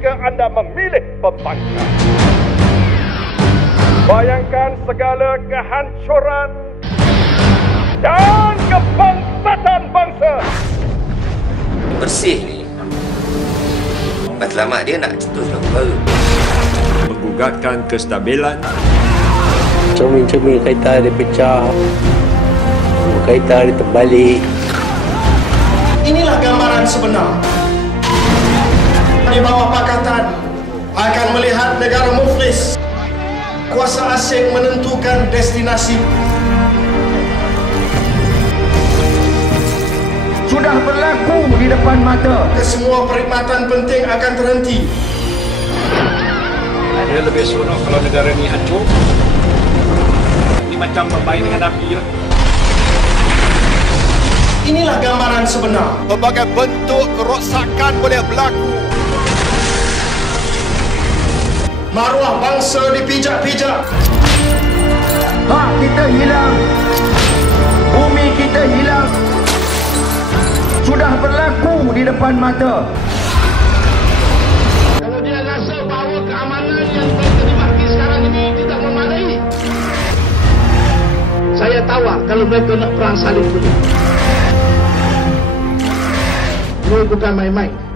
jika anda memilih pembangkang. Bayangkan segala kehancuran dan kebangsatan bangsa. Bersih ni. Matlamat dia nak cetus perkara. Menggugatkan kestabilan cermin-cermin kereta dia pecah kereta dia terbalik inilah gambaran sebenar kuasa asing menentukan destinasi sudah berlaku di depan mata kesemua perkhidmatan penting akan terhenti dia lebih seronok kalau negara ni hancur macam bermain dengan api lah. Inilah gambaran sebenar. Berbagai bentuk kerosakan boleh berlaku. Maruah bangsa dipijak-pijak. Hak kita hilang. Bumi kita hilang. Sudah berlaku di depan mata. Kalau dia rasa bahawa keamanan yang terjadi sekarang ini tidak memadai, saya tawar kalau mereka nak perang salib dulu. Ini bukan main-main.